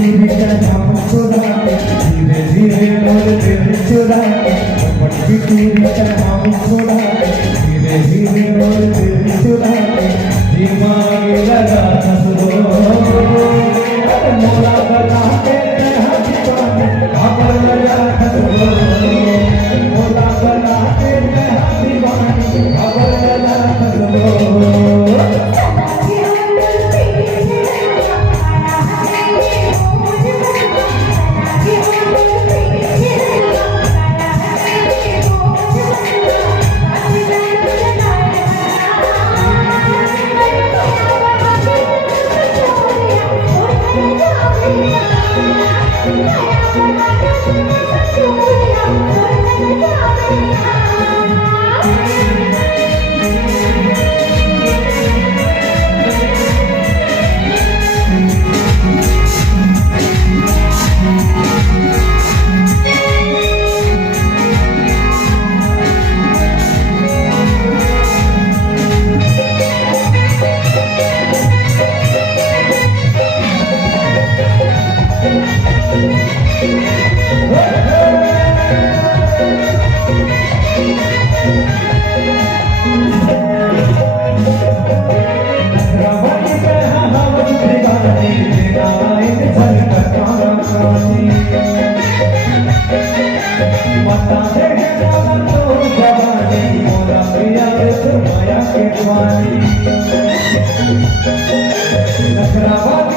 दूरी का नाम सुना धीरे धीरे मोर दिल चुरा लंबी दूरी का नाम सुना धीरे धीरे मोर दिल चुरा दिमाग लगा हंसो मोरा बना के हंसवाने खबर लगा हंसो मोरा बना के हंसवाने खबर लगा हंसो Nagkarawan